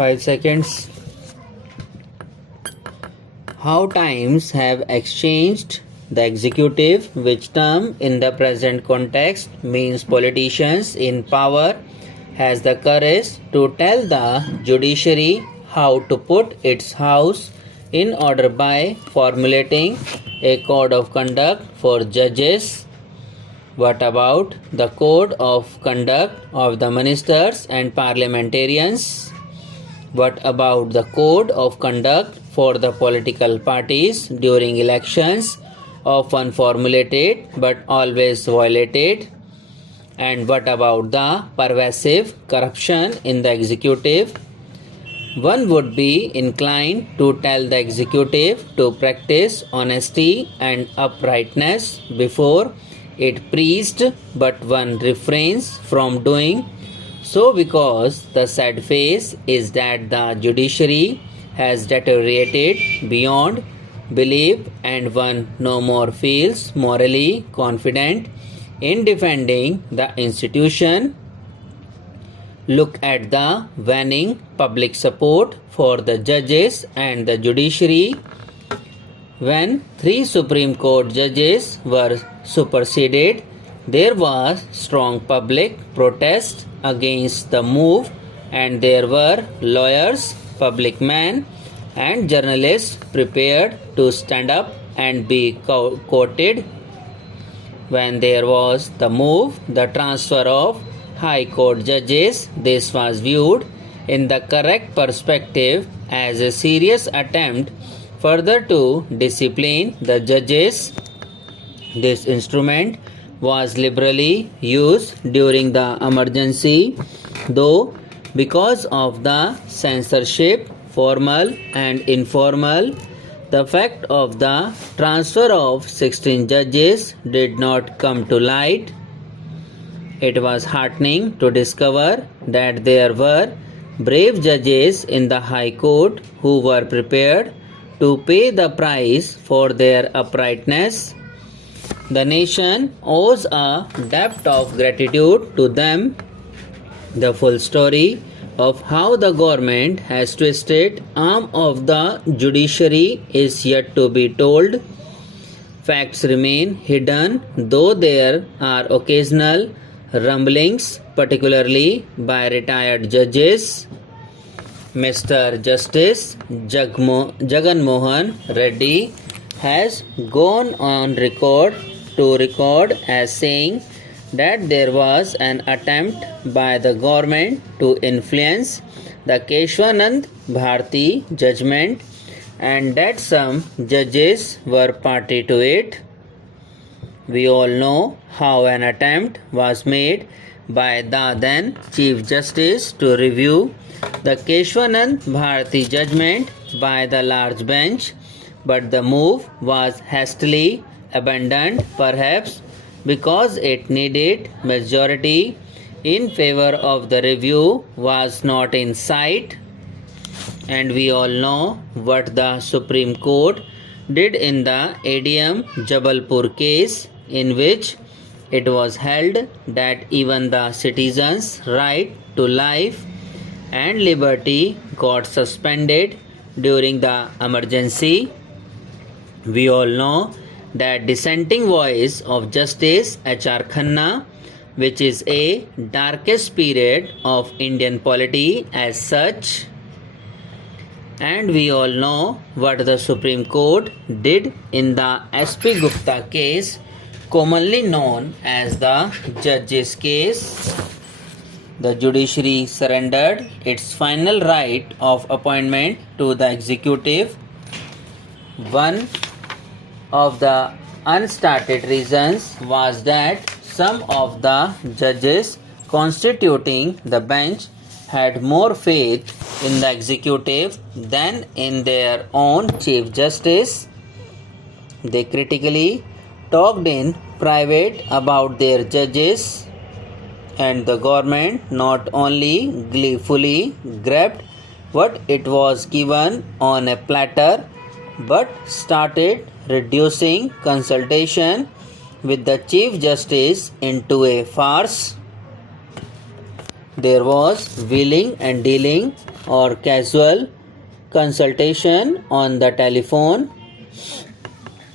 5 seconds. How times have exchanged. The executive, which term in the present context means politicians in power, has the courage to tell the judiciary how to put its house in order by formulating a code of conduct for judges. What about the code of conduct of the ministers and parliamentarians? What about the code of conduct for the political parties during elections, often formulated but always violated? And what about the pervasive corruption in the executive? One would be inclined to tell the executive to practice honesty and uprightness before it preached, but one refrains from doing so because the sad face is that the judiciary has deteriorated beyond belief and one no more feels morally confident in defending the institution. Look at the waning public support for the judges and the judiciary. When 3 Supreme Court judges were superseded, there was strong public protest against the move, and there were lawyers, public men, and journalists prepared to stand up and be quoted. When there was the move, the transfer of High Court judges, this was viewed in the correct perspective as a serious attempt further to discipline the judges. This instrument was liberally used during the emergency, though because of the censorship, formal and informal, the fact of the transfer of 16 judges did not come to light. It was heartening to discover that there were brave judges in the High Court who were prepared to pay the price for their uprightness. The nation owes a debt of gratitude to them. The full story of how the government has twisted arm of the judiciary is yet to be told. Facts remain hidden, though there are occasional rumblings, particularly by retired judges. Mr. Justice Jagan Mohan Reddy has gone on record as saying that there was an attempt by the government to influence the Keshwanand Bharati judgment and that some judges were party to it. We all know how an attempt was made by the then Chief Justice to review the Keshwanand Bharati judgment by the large bench, but the move was hastily abandoned, perhaps because it needed majority in favor of the review was not in sight. And we all know what the Supreme Court did in the ADM Jabalpur case, in which it was held that even the citizens' right to life and liberty got suspended during the emergency. We all know that dissenting voice of Justice H.R. Khanna, which is a darkest period of Indian polity as such. And we all know what the Supreme Court did in the S.P. Gupta case, commonly known as the Judges case. The judiciary surrendered its final right of appointment to the executive. One of the unstarted reasons was that some of the judges constituting the bench had more faith in the executive than in their own Chief Justice. They critically talked in private about their judges, and the government not only gleefully grabbed what it was given on a platter, but started reducing consultation with the Chief Justice into a farce. There was wheeling and dealing or casual consultation on the telephone.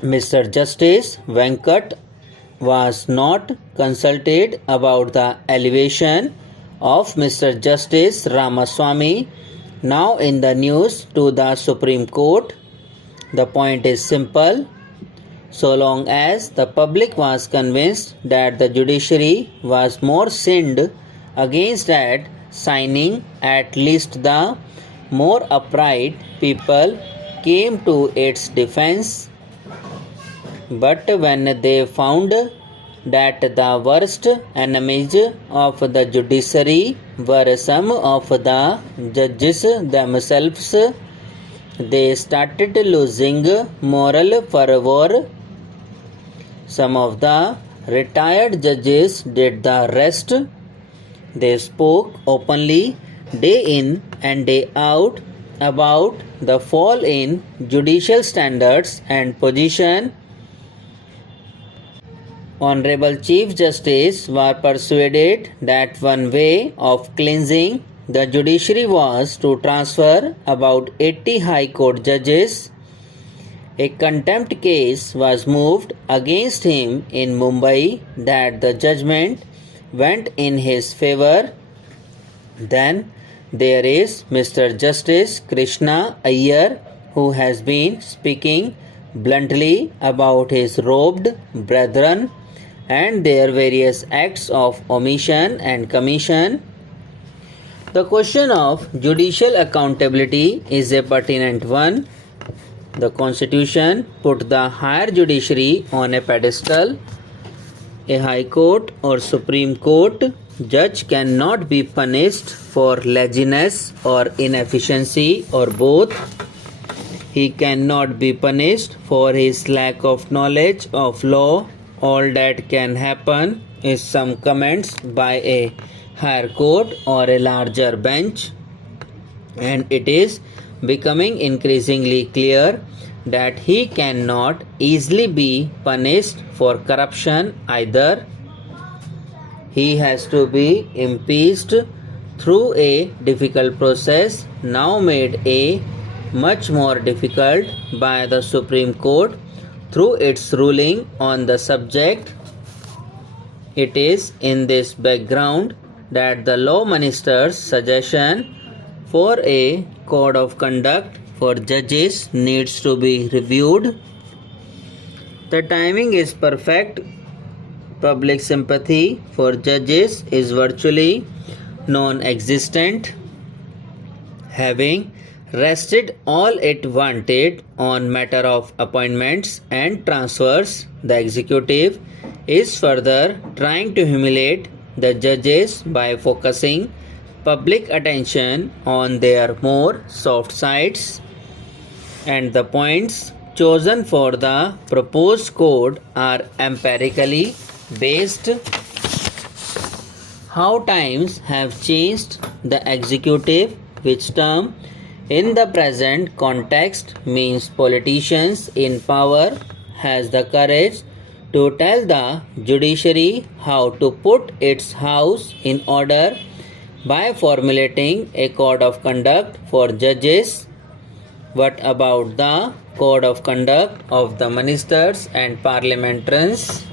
Mr. Justice Venkat was not consulted about the elevation of Mr. Justice Ramaswamy, now in the news, to the Supreme Court. The point is simple. So long as the public was convinced that the judiciary was more sinned against at signing, at least the more upright people came to its defense. But when they found that the worst enemies of the judiciary were some of the judges themselves, they started losing moral fervor. Some of the retired judges did the rest. They spoke openly day in and day out about the fall in judicial standards and position. Honorable Chief Justice were persuaded that one way of cleansing the judiciary was to transfer about 80 High Court judges. A contempt case was moved against him in Mumbai that the judgment went in his favor. Then there is Mr. Justice Krishna Iyer, who has been speaking bluntly about his robed brethren and their various acts of omission and commission. The question of judicial accountability is a pertinent one. The Constitution put the higher judiciary on a pedestal. A High Court or Supreme Court judge cannot be punished for laziness or inefficiency or both. He cannot be punished for his lack of knowledge of law. All that can happen is some comments by a higher court or a larger bench, and it is becoming increasingly clear that he cannot easily be punished for corruption either. He has to be impeached through a difficult process, now made a much more difficult by the Supreme Court through its ruling on the subject. It is in this background that the law minister's suggestion for a code of conduct for judges needs to be reviewed. The timing is perfect. Public sympathy for judges is virtually non-existent. Having rested all it wanted on matter of appointments and transfers, the executive is further trying to humiliate the judges by focusing public attention on their more soft sides, and the points chosen for the proposed code are empirically based. How times have changed the executive, which term in the present context means politicians in power has the courage to tell the judiciary how to put its house in order by formulating a code of conduct for judges. What about the code of conduct of the ministers and parliamentarians?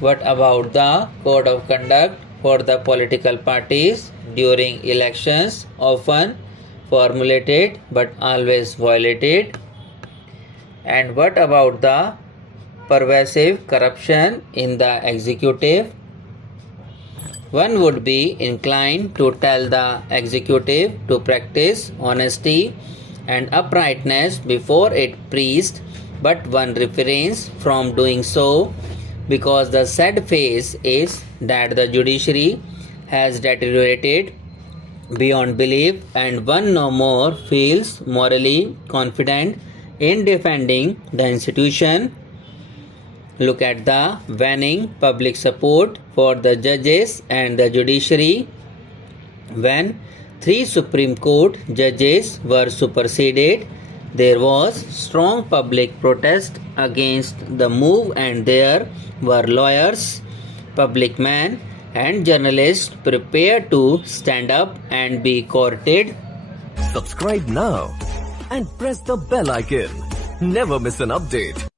What about the code of conduct for the political parties during elections, often formulated but always violated? And what about the pervasive corruption in the executive? One would be inclined to tell the executive to practice honesty and uprightness before it preached, but one refrains from doing so because the sad phase is that the judiciary has deteriorated beyond belief, and one no more feels morally confident in defending the institution. Look at the waning public support for the judges and the judiciary. When 3 Supreme Court judges were superseded, there was strong public protest against the move, and there were lawyers, public men, and journalists prepared to stand up and be courted. Subscribe now and press the bell icon. Never miss an update.